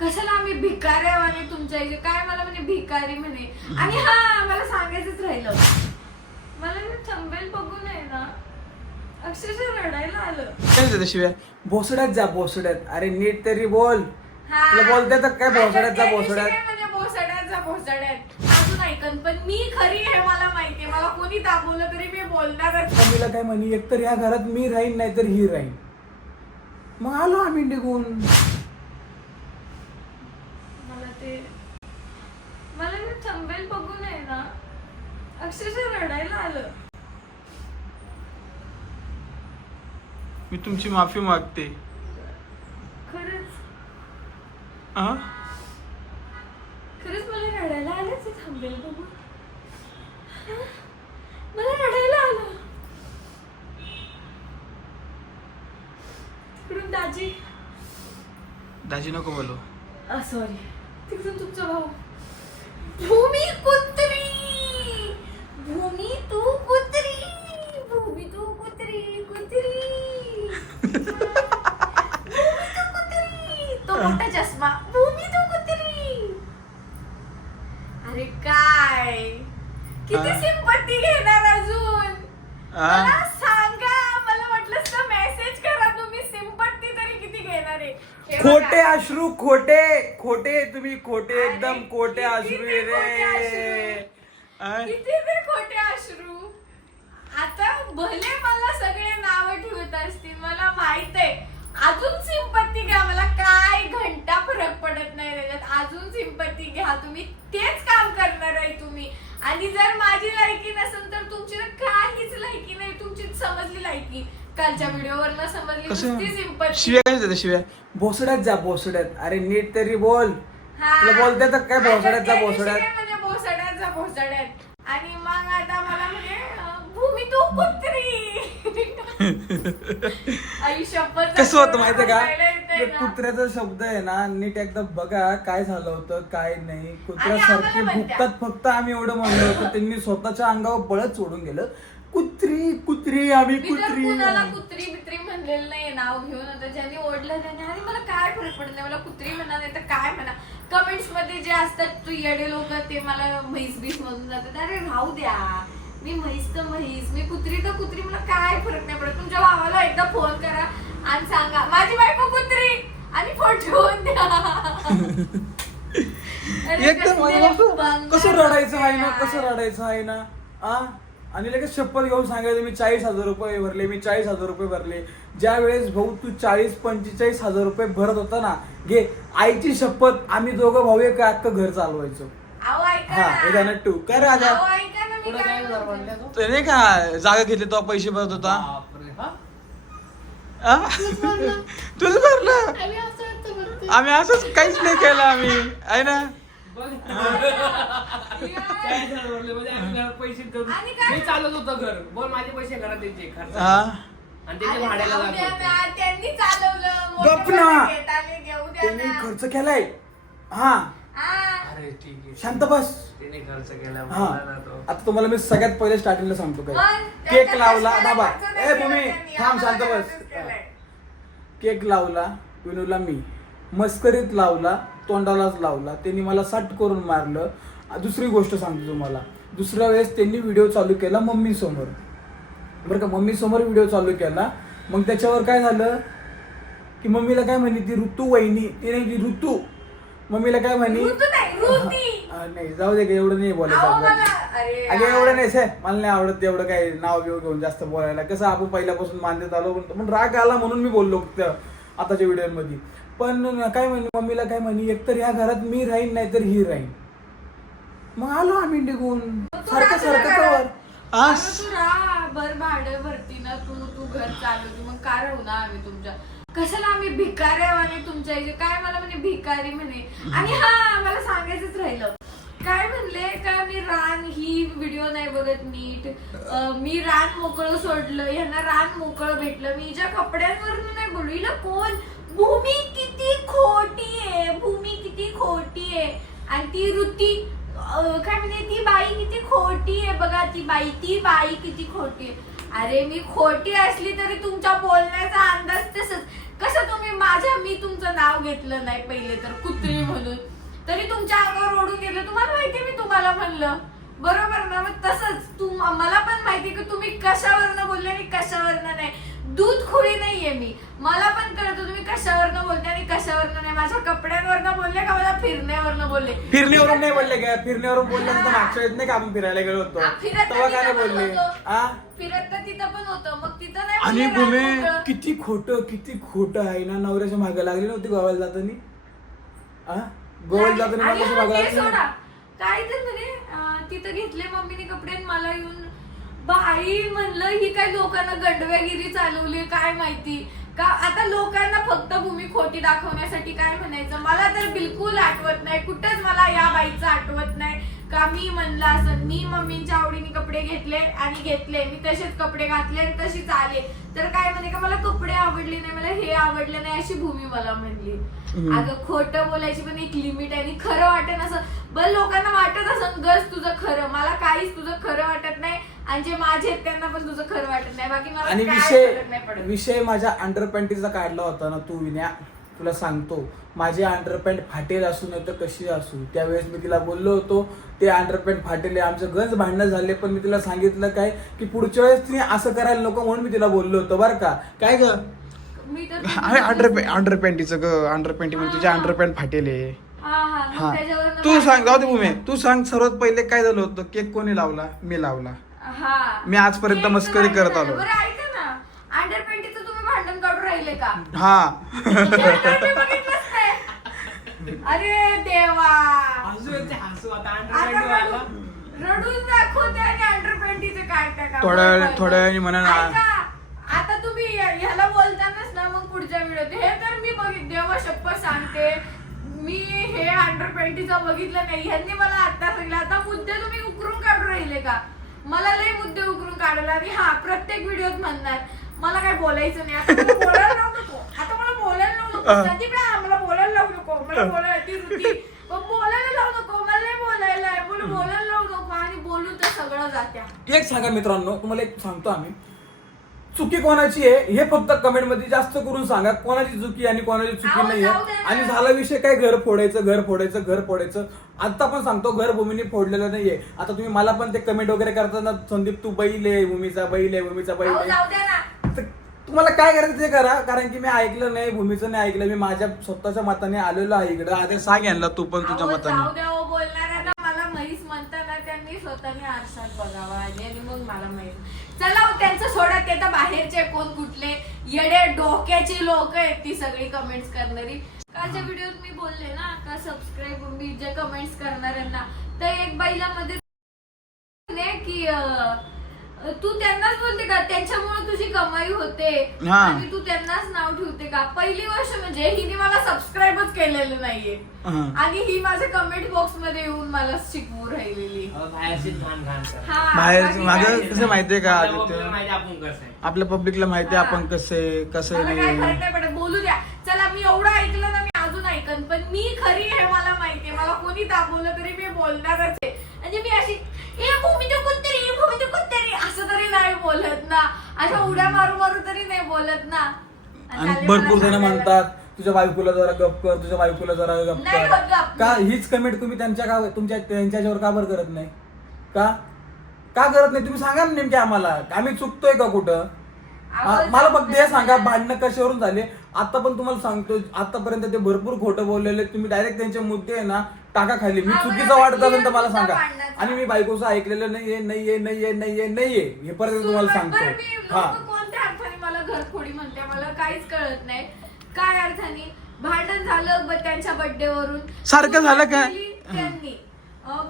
कशाला आम्ही भिकारी आहे म्हणे तुमच्या इथे? काय मला म्हणे भिकारी म्हणे? आणि हा मला सांगायचंच राहिलं. मला मी थंबेल बघून आहे ना अक्षरशः रडायला आलं. काय म्हणते शिव्या. भोसड्यात जा भोसड्यात. अरे नीट तरी बोल. हा. तुला बोलता येतं काय आता भोसड्यात जा त्या दिवशी भोसड्यात म्हणजे भोसड्यात जा भोसड्यात. अजून ऐकन पण मी खरी आहे मला माहितीये. मला कोणी दाखवलं तरी मी बोलणारच मम्मीला काय म्हणी एकतर ह्या घरात मी राहीन नाहीतर ही राहीन. मग आलो आम्ही निघून मला ते मला मी थंबेल बघून आहे ना अक्षरशः रडायला आलं. मी तुमची माफी मागते. खरंच? हा खरंच मला रडायला आलंच थांबेल बघून मला रडायला आलं. तिकडून दाजी. दाजी नको बोलू. सॉरी तिकडून तुमचा भाऊ. भूमी कुत्री भूमी तू कुत्री भूमी तू कुत्री कुत्री तू मोठा चष्मा. भूमी तू कुत्री अरे काय? किती. सिंपत्ती घेणार अजून? मला सांगा मला वाटलं मेसेज करा तुम्ही. सिंपत्ती तरी किती घेणार आहे. खोटे अश्रू खोटे. खोटे तुम्ही खोटे एकदम खोटे अश्रू रे? किती खोटे अश्रू. आता भले मला सगळे नाव ठेवत असतील मला माहीत आहे अजून सिंपत्ती घ्या. मला काय घंटा फरक पडत नाही त्याच्यात. अजून सिंपत्ती घ्या. तुम्ही तेच काम करणार आहे तुम्ही. आणि जर माझी लायकी नसेल तर तुमची तर काहीच लायकी नाही. तुमची समजली लायकी. कालच्या व्हिडिओवर न समजली नुसती सिंपत्ती शिव्या शिव्या. भोसड्यात जा भोसड्यात. अरे नीट तरी बोल. हा. तुला बोलता येतं काय भोसड्यात जा भोसड्यात? भोसड्यात जा भोसड्यात. आणि मग आता मला म्हणजे भूमी तू कुत्री. आई शपथ कसं होतं माहितीये का? ते. कुत्र्याचा शब्द आहे ना नीट एकदा बघा काय झालं होतं काय नाही. कुत्र्यासारखे आम्हाला म्हणत्या. भुकतात फक्त आम्ही एवढं म्हणलो होतो. त्यांनी स्वतःच्या अंगावर बळच सोडून गेलं. कुत्री कुत्री आम्ही मी तर कुत्री. कुणाला कुत्री म्हणलेलं नाही नाव घेऊन आता ज्यांनी ओढलं त्याने आणि मला काय फरक पडत नाही मला कुत्री म्हणा नाही तर काय म्हणा. कमेंट्समध्ये जे असतात तू येडे लोक ते मला म्हैस बीस म्हणून जातात. अरे राहू द्या. मी म्हैस तर म्हैस मी कुत्री तर कुत्री मला काय फरक नाही पडत. तुमच्या भावाला एकदा फोन करा आणि सांगा माझी बायको कुत्री. आणि फोन ठेवून द्या. एकदम कसं रडायचं आहे ना कसं. रडायचं आहे ना आ? आणि लगेच शपथ घेऊन सांगायचं मी चाळीस हजार रुपये भरले मी चाळीस हजार रुपये भरले. ज्या वेळेस भाऊ तू चाळीस पंचेचाळीस हजार रुपये भरत होता ना घे आईची शपथ आम्ही दोघं भाऊ एक अख्खं घर चालवायचो. हा टू काय राजा? नाही का जागा घेतली तो पैसे भरत होता? हा? तुझं भरलं. आम्ही असंच काहीच नाही केलं आम्ही. आहे ना? म्हणजे पैसे? मी चालत होतो घर. बोल माझे पैसे घरात द्यायचे खर्च. हा. आणि त्याचे भाड्याला लागले त्यांनी चालवलं. मोठे गप ना. मोठे घेत आले, घेऊ द्या त्यांनी ना. खर्च केलाय. हा. हा. अरे ठीक आहे. शांत बस. त्याने खर्च केला हा. ना तो. आता तुम्हाला मी सगळ्यात पहिले स्टार्टिंगला सांगतो काय. पण केक लावला. कष्टाला बाबा खर्च नाही ए केला तुम्ही त्यांनी, थांब शांत आम्हाला बस. खर्चच केलाय. केक लावला विनूला मी. मस्करीत लावला तोंडालाच लावला. त्यांनी मला सट करून मारलं. दुसरी गोष्ट सांगतो तुम्हाला. दुसऱ्या वेळेस त्यांनी व्हिडिओ चालू केला मम्मी समोर. बरं का? मम्मी समोर व्हिडिओ चालू केला. मग त्याच्यावर काय झालं? की मम्मीला काय म्हणे? ती ऋतू वहिनी. ती नाही ती ऋतू. मम्मीला काय म्हणे? ऋतू नाही, जाऊ दे का एवढं नाही बोलायचं अगे. एवढं नाही से मला नाही आवडत एवढं काही नाव बिव घेऊन जास्त बोलायला. कसं आपण पहिल्यापासून मानण्यात आलो पण पण राग आला म्हणून मी बोललो आताच्या व्हिडिओमध्ये पण काय म्हणे मम्मीला काय म्हणे एकतर ह्या घरात मी राहीन नाहीतर ही राहीन. मग आलो आम्ही निघून. सारखं सारखं. कवर. अगं तू राहा भर भाडं भरती ना तू तू घर चालवती. मग काय राहू ना आम्ही तुमच्या? कशाला आम्ही भिकारी आहे म्हणे तुमच्या इथे? काय मला म्हणे भिकारी म्हणे. आणि हा मला सांगायचंच राहिलं. काय म्हणले का मी रान ही व्हिडिओ नाही बघत नीट. अं, मी रान मोकळं सोडलं यांना रान मोकळं भेटलं. मी हिच्या कपड्यांवरून नाही बोलू. हिला कोण भूमी किती खोटी आहे भूमी किती खोटी आहे. आणि ती वृत्ती काय म्हणते ती बाई किती खोटी आहे बघा ती बाई ती बाई किती खोटी आहे. अरे मी खोटी असली तरी तुमच्या बोलण्याचा अंदाज तसंच. कसं तुम्ही माझ्या मी तुमचं नाव घेतलं नाही पहिले तर कुत्री म्हणून. तरी तुमच्या अंगावर ओढून गेलं. तुम्हाला माहिती मी तुम्हाला म्हणलं. बरोबर ना? मग तसंच. तुम मला पण माहिती की तुम्ही कशावरनं बोलले आणि कशावरनं नाही. दूध खोडी नाहीये मी. मला पण कळतं तुम्ही कशावरनं बोलते आणि कशावरनं नाही. माझ्या कपड्यांवरनं बोलले का मला फिरण्यावरनं बोलले? फिरणीवरून नाही बोलले काय फिरणीवरून बोलले तर मागच्या वेळेस नाही का आपण फिरायला गेलो होतो? फिरत तर तेव्हा काय तिथं नाही पण बोलले? होतो. आ? फिरत तर तिथं पण होतं. मग तिथं नाही आणि बोलले भूमे. किती खोटं किती खोटं आहे ना? नवऱ्याच्या मागे लागली नव्हती गोव्याला जातानी? आ? गोव्याला जाताना आणि हा, मागे ते लागली सोडा. काय तर म्हणे अं, तिथं घेतले मम्मीने कपडे आणि मला येऊन बाई म्हणलं ही काय लोकांना गंडव्यागिरी चालवली काय माहिती? का आता लोकांना फक्त भूमी खोटी दाखवण्यासाठी काय म्हणायचं? मला तर बिलकुल आठवत नाही. कुठंच मला या बाईचं आठवत नाही. का मी म्हणलं असं मी मम्मींच्या आवडीने कपडे घेतले आणि घेतले. मी तसेच कपडे घातले आणि तशीच आले. तर काय म्हणे का मला कपडे आवडले नाही मला हे आवडलं नाही अशी भूमी मला म्हणली. अगं खोटं बोलायची पण एक लिमिट आहे. आणि खरं वाटेल असं बरं लोकांना वाटत असं गस तुझं खरं. मला काहीच तुझं खरं वाटत नाही. आणि जे माझे आहेत त्यांना पण तुझं खरं वाटत नाही. बाकी मला आणि काय विषय फरक नाही पडत. विषय माझ्या अंडर पॅन्टीचा काढला होता ना तू विन्या. तुला सांगतो माझी अंडर पॅन्ट फाटेल असू नाही तर कशी असू. त्यावेळेस मी तिला बोललो होतो ते अंडर पॅन्ट फाटेले आमचं गंज भांडणं झाले पण मी तिला सांगितलं काय की पुढच्या वेळेस तिने असं करायला नको म्हणून मी तिला बोललो होतो बरं का? काय ग? मी तर अरे अंडर अंडर पॅन्टीचं ग अंडर पॅन्टी म्हणजे तुझ्या अंडर पॅन्ट फाटेले हा. हा मग हा. त्याच्यावरनं तू सांग जाऊ दे भूमे. तू सांग सर्वात पहिले काय झालं होतं? केक कोणी लावला? मी लावला. हा. मी आजपर्यंत मस्करी करत आलो. झालं. बरं ऐका ना. अंडर पेंटीचं तुम्ही भांडण काढून राहिले का? हा. ते बघितलंच नाही. अरे देवा. हसू येते हसू. आता आता अंडरपॅन्ट वाला रडून रडून दाखवते आणि अंडर पेंटीचे काढता का? थोड्या वेळ- थोड्या. वेळाने म्हणा ना. ऐका, आता तुम्ही ह्याला बोलतानाच ना मग पुढच्या व्हिडिओत हे तर मी बघित देवा शप्पथ सांगते. मी हे अंडर बघितलं नाही. ह्यांनी मला आता सांगितलं. आता मुद्दे तुम्ही उकरून काढून राहिले का? मला लय मुद्दे उकरून काढले आणि हा प्रत्येक व्हिडिओत म्हणणार मला काय बोलायचं नाही आता मला बोलायला लावू नको. आता मला बोलायला लावू नको. संदीप मला बोलायला लावू नको. मला बोलायला ती पण बोलायला लावू नको मला नाही बोलायला आहे. बोल बोलायला लावू नको आणि बोलू तर सगळं जात्या. एक सांगा मित्रांनो तुम्हाला एक सांगतो आम्ही. चुकी कोणाची आहे हे फक्त कमेंटमध्ये जास्त करून सांगा. कोणाची चुकी आणि कोणाची चुकी नाही आहे. आणि झाला विषय काय? घर फोडायचं घर फोडायचं घर फोडायचं. आता पण सांगतो घर भूमीने फोडलेलं नाहीये. आता तुम्ही मला पण ते कमेंट वगैरे करताना संदीप तू बैल आहे भूमीचा बैल आहे भूमीचा बैल आहे. तुम्हाला काय करायचं ते करा कारण की मी ऐकलं नाही भूमीचं नाही ऐकलं मी माझ्या स्वतःच्या मताने आलेलो आहे इकडं. आधी सांग यांना तू पण तुझ्या मताने. मला म्हैस म्हणताना त्यांनी स्वतःने आरशात बघावा आणि मग मला म्हैस. चला त्यांचं सोडा ते तर बाहेरचे कोण कुठले. येडे डोक्याची लोक आहेत ती सगळी कमेंट्स करणारी. कालच्या व्हिडिओत मी बोलले ना का सबस्क्राईब मी जे कमेंट्स करणाऱ्यांना तर एक बाईला मध्ये म्हणे की तू त्यांनाच बोलते का? त्यांच्यामुळे तुझी कमाई होते. हा. आणि तू त्यांनाच नाव ठेवते का? पहिली गोष्ट म्हणजे हिने मला सबस्क्राईबच केलेलं नाहीये. हा. आणि ही माझ्या कमेंट बॉक्समध्ये येऊन मला शिकवू राहिलेली. अहो, घाण घाण हा, बाहेर बाकी मागं काय- कसं माहितीये का आदित्य? माहिती आपण कसं आहे. आपल्या पब्लिकला माहिती आहे आपण कसे कसं मला काय फरक नाही नाही पडत. बोलू द्या. चला मी एवढं ऐकलं ना मी अजून ऐकन. पण मी खरी हे मला माहितीये. मला कोणी दाखवलं तरी मी बोलणारच आहे. म्हणजे मी अशी ए भूमी तो कुत्तरी ए भूमी तो कुत्तरी असं तरी नाही बोलत ना. अशा उड्या मारू मारू तरी नाही बोलत ना. आणि भरपूर जण म्हणतात तुझ्या बायकोला जरा गप कर तुझ्या बायकोला जरा गप नाही कर. का हीच कमेंट तुम्ही त्यांच्या का तुमच्या त्यांच्यावर का बरं करत नाही? का? का करत नाही? तुम्ही सांगा ना नेमके आम्हाला. आम्ही चुकतोय का कुठं? मला फक्त हे सांगा. भांडणं कशावरून झाले? आता पण तुम्हाला सांगतो आतापर्यंत ते भरपूर खोटं बोललेले तुम्ही डायरेक्ट त्यांचे मुद्दे आहे ना टाका खाली. मी चुकीचं वाटत असेल तर मला सांगा. आणि मी बायकोचं ऐकलेलं नाहीये नाहीये नाहीये नाहीये नाहीये. हे परत तुम्हाला सांगतो हा. कोणत्या अर्थाने मला घरफोडी म्हणते मला काहीच कळत नाही. काय अर्थाने? भांडण झालं त्यांच्या बर्थडे वरून सारखं झालं का? त्यांनी.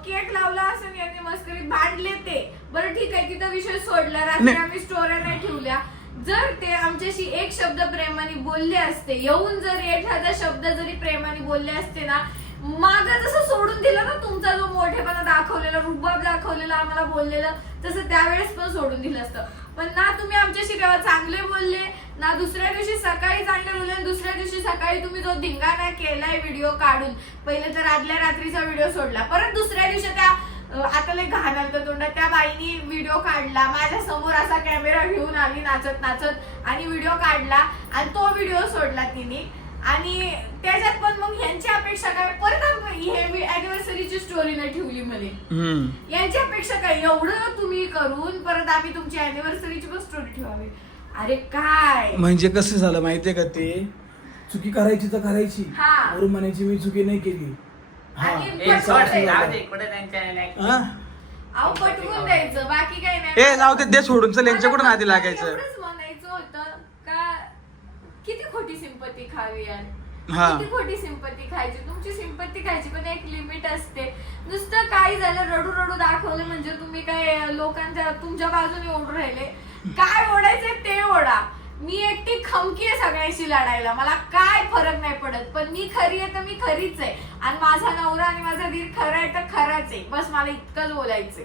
केक लावला असं यांनी मस्करीत भांडले ते. बरं ठीक आहे तिथं विषय सोडला. रात्री नाही. आम्ही स्टोऱ्या नाही ठेवल्या. जर ते आमच्याशी एक शब्द प्रेमाने बोलले असते येऊन जर एखादा शब्द जरी प्रेमाने बोलले असते ना माग जसं सोडून दिलं ना तुमचा जो मोठेपणा दाखवलेला रुबाब दाखवलेला आम्हाला बोललेलं तसं त्यावेळेस पण सोडून दिलं असतं. पण ना तुम्ही आमच्याशी तेव्हा चांगले बोलले ना दुसऱ्या दिवशी सकाळी चांगले बोलले आणि दुसऱ्या दिवशी सकाळी तुम्ही जो धिंगाणा केलाय व्हिडिओ काढून पहिले तर आदल्या रात्रीचा व्हिडिओ सोडला परत दुसऱ्या दिवशी त्या आता लय घाण आलं तोंडात त्या बाईनी व्हिडिओ काढला माझ्यासमोर असा कॅमेरा घेऊन आली नाचत नाचत आणि व्हिडिओ काढला आणि तो व्हिडिओ सोडला तिने. आणि त्याच्यात पण मग ह्यांची अपेक्षा काय? परत हे अॅनिव्हर्सरीची स्टोरी नाही ठेवली म्हणे. हम्म. यांची अपेक्षा काय? एवढं तुम्ही करून परत आम्ही तुमची अॅनिव्हर्सरीची पण स्टोरी ठेवावी. अरे काय? म्हणजे कसं झालं माहितीये का ते? चुकी करायची तर करायची. हा. वरून म्हणायची मी चुकी नाही केली. हा. आणि ए, पटवून सोड रे, द्यायचं. जाऊ दे, कुठं त्यांच्या like- हा? अहो पटवून द्यायचं. बाकी काही नाही. ए जाऊ दे दे सोडून. चल यांच्याकडून आधी लागायचं. एवढंच म्हणायचं होतं का किती खोटी सिंपती खावी यार. हा. किती खोटी सिंपती खायची? तुमची सिंपती खायची पण एक लिमिट असते. नुसतं काही झालं रडू रडू दाखवलं म्हणजे तुम्ही काय लोकांच्या तुमच्या बाजूने ओढून राहिले. काय ओढायचंय ते ओढा. मी एकटी खमकी आहे सगळ्यांशी लढायला. मला काय फरक नाही पडत. पण मी खरी आहे तर मी खरीच आहे. आणि माझा नवरा आणि माझा दीर खरा आहे तर खराच आहे. बस मला इतकंच बोलायचंय.